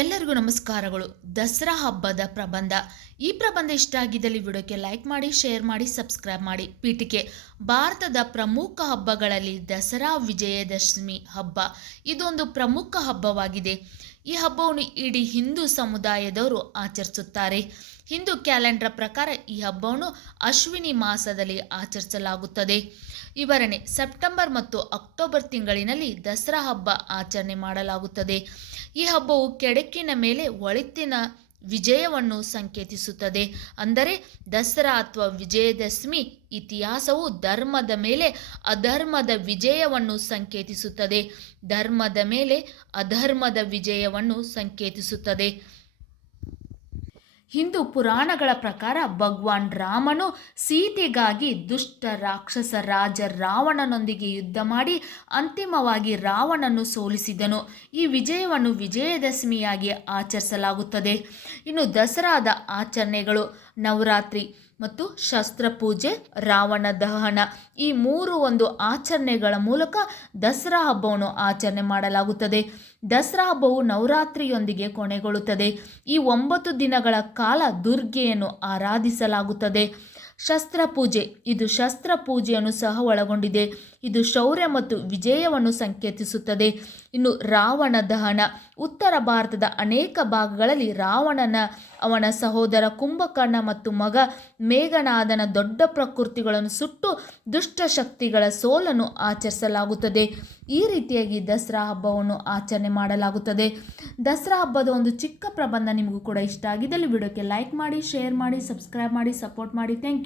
ಎಲ್ಲರಿಗೂ ನಮಸ್ಕಾರಗಳು. ದಸರಾ ಹಬ್ಬದ ಪ್ರಬಂಧ. ಈ ಪ್ರಬಂಧ ಇಷ್ಟ ಆಗಿದ್ದಲ್ಲಿ ವಿಡಿಯೋಕ್ಕೆ ಲೈಕ್ ಮಾಡಿ, ಶೇರ್ ಮಾಡಿ, ಸಬ್ಸ್ಕ್ರೈಬ್ ಮಾಡಿ. ಪೀಠಿಕೆ. ಭಾರತದ ಪ್ರಮುಖ ಹಬ್ಬಗಳಲ್ಲಿ ದಸರಾ ವಿಜಯದಶಮಿ ಹಬ್ಬ. ಇದೊಂದು ಪ್ರಮುಖ ಹಬ್ಬವಾಗಿದೆ. ಈ ಹಬ್ಬವನ್ನು ಇಡೀ ಹಿಂದೂ ಸಮುದಾಯದವರು ಆಚರಿಸುತ್ತಾರೆ. ಹಿಂದೂ ಕ್ಯಾಲೆಂಡರ್ ಪ್ರಕಾರ ಈ ಹಬ್ಬವನ್ನು ಅಶ್ವಿನಿ ಮಾಸದಲ್ಲಿ ಆಚರಿಸಲಾಗುತ್ತದೆ. ವಿವರಣೆ ಸೆಪ್ಟೆಂಬರ್ ಮತ್ತು ಅಕ್ಟೋಬರ್ ತಿಂಗಳಿನಲ್ಲಿ ದಸರಾ ಹಬ್ಬ ಆಚರಣೆ ಮಾಡಲಾಗುತ್ತದೆ. ಈ ಹಬ್ಬವು ಕೆಡಕಿನ ಮೇಲೆ ಒಳಿತಿನ ವಿಜಯವನ್ನು ಸಂಕೇತಿಸುತ್ತದೆ. ಅಂದರೆ ದಸರಾ ಅಥವಾ ವಿಜಯದಶಮಿ ಇತಿಹಾಸವು ಧರ್ಮದ ಮೇಲೆ ಅಧರ್ಮದ ವಿಜಯವನ್ನು ಸಂಕೇತಿಸುತ್ತದೆ. ಧರ್ಮದ ಮೇಲೆ ಅಧರ್ಮದ ವಿಜಯವನ್ನು ಸಂಕೇತಿಸುತ್ತದೆ. ಹಿಂದೂ ಪುರಾಣಗಳ ಪ್ರಕಾರ ಭಗವಾನ್ ರಾಮನು ಸೀತೆಗಾಗಿ ದುಷ್ಟ ರಾಕ್ಷಸ ರಾಜ ರಾವಣನೊಂದಿಗೆ ಯುದ್ಧ ಮಾಡಿ ಅಂತಿಮವಾಗಿ ರಾವಣನು ಸೋಲಿಸಿದನು. ಈ ವಿಜಯವನ್ನು ವಿಜಯದಶಮಿಯಾಗಿ ಆಚರಿಸಲಾಗುತ್ತದೆ. ಇನ್ನು ದಸರಾದ ಆಚರಣೆಗಳು. ನವರಾತ್ರಿ ಮತ್ತು ಶಸ್ತ್ರಪೂಜೆ ರಾವಣ ದಹನ ಈ ಮೂರು ಒಂದು ಆಚರಣೆಗಳ ಮೂಲಕ ದಸರಾ ಹಬ್ಬವನ್ನು ಆಚರಣೆ ಮಾಡಲಾಗುತ್ತದೆ. ದಸರಾ ಹಬ್ಬವು ನವರಾತ್ರಿಯೊಂದಿಗೆ ಕೊನೆಗೊಳ್ಳುತ್ತದೆ. ಈ ಒಂಬತ್ತು ದಿನಗಳ ಕಾಲ ದುರ್ಗೆಯನ್ನು ಆರಾಧಿಸಲಾಗುತ್ತದೆ. ಶಸ್ತ್ರಪೂಜೆ. ಇದು ಶಸ್ತ್ರಪೂಜೆಯನ್ನು ಸಹ ಒಳಗೊಂಡಿದೆ. ಇದು ಶೌರ್ಯ ಮತ್ತು ವಿಜಯವನ್ನು ಸಂಕೇತಿಸುತ್ತದೆ. ಇನ್ನು ರಾವಣ ದಹನ. ಉತ್ತರ ಭಾರತದ ಅನೇಕ ಭಾಗಗಳಲ್ಲಿ ರಾವಣನ, ಅವನ ಸಹೋದರ ಕುಂಭಕರ್ಣ ಮತ್ತು ಮಗ ಮೇಘನಾದನ ದೊಡ್ಡ ಪ್ರಕೃತಿಗಳನ್ನು ಸುಟ್ಟು ದುಷ್ಟಶಕ್ತಿಗಳ ಸೋಲನ್ನು ಆಚರಿಸಲಾಗುತ್ತದೆ. ಈ ರೀತಿಯಾಗಿ ದಸರಾ ಹಬ್ಬವನ್ನು ಆಚರಣೆ ಮಾಡಲಾಗುತ್ತದೆ. ದಸರಾ ಹಬ್ಬದ ಒಂದು ಚಿಕ್ಕ ಪ್ರಬಂಧ ನಿಮಗೂ ಕೂಡ ಇಷ್ಟ ಆಗಿದ್ದಲ್ಲಿ ವಿಡಿಯೋಕ್ಕೆ ಲೈಕ್ ಮಾಡಿ, ಶೇರ್ ಮಾಡಿ, ಸಬ್ಸ್ಕ್ರೈಬ್ ಮಾಡಿ, ಸಪೋರ್ಟ್ ಮಾಡಿ. Thank you.